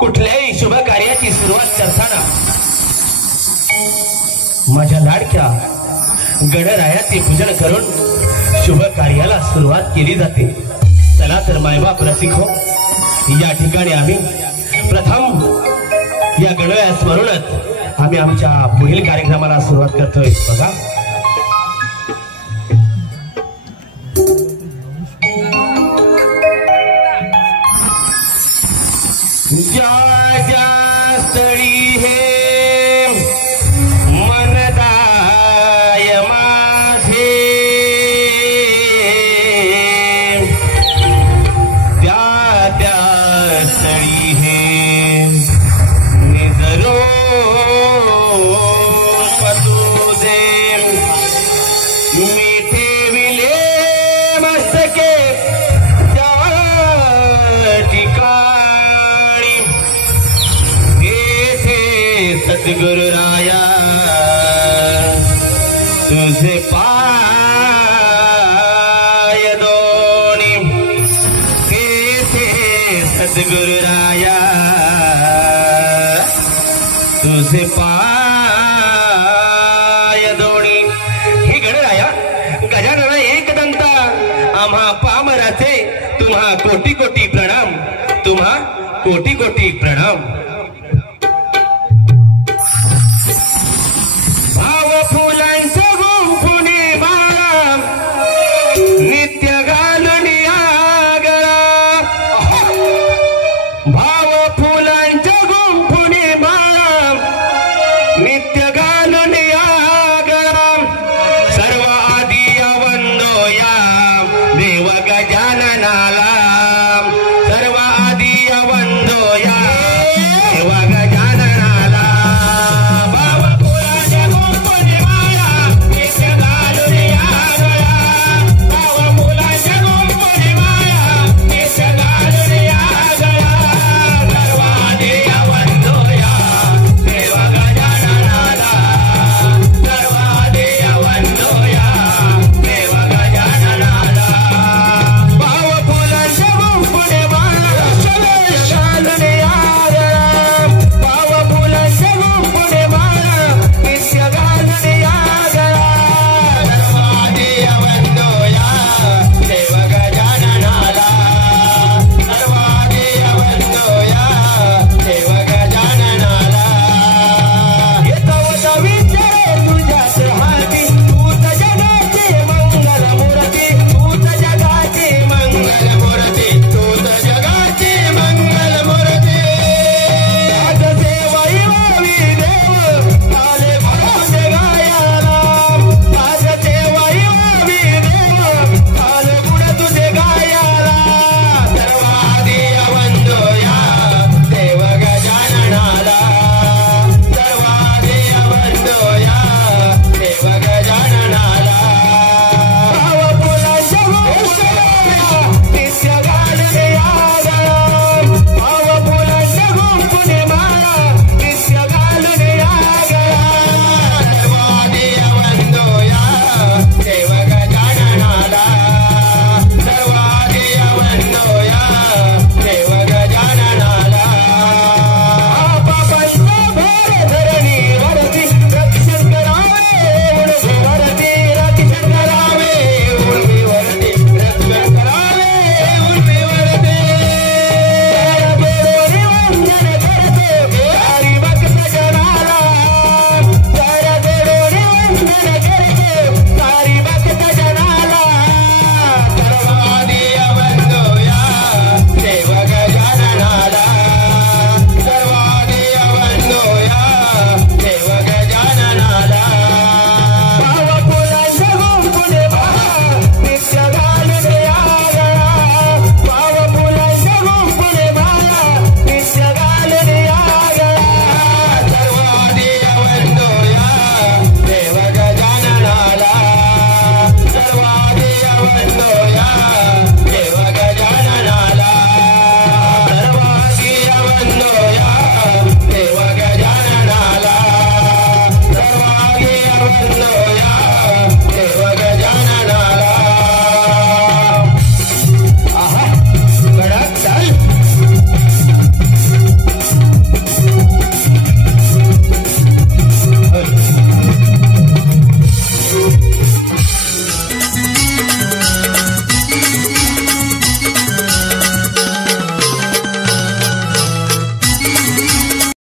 कुठल्याही शुभ कार्याची सुरुवात करताना माझ्या लाडक्या गणरायाचे पूजन करून शुभ कार्याला सुरुवात केली जाते। चला तर मायबाप रसिको, या ठिकाणी आम्ही प्रथम या गणराया स्मरूनच आम्ही आमच्या पुढील कार्यक्रमाला सुरुवात करतोय। बघा, ज्या ज्या स्थळी हे मनदाय माझे, त्या त्या स्थळी हे निजरो तुझे मी ठेविले मस्तके त्या ठिकाणी। सद्गुरु राया तुझे पाय दोनी, तेथे सद्गुरु राया तुझे पाय दोनी। हे गणराया गजानना एकदंता, आम्हा पामराचे तुम्हा कोटी कोटी प्रणाम, तुम्हा कोटी कोटी प्रणाम।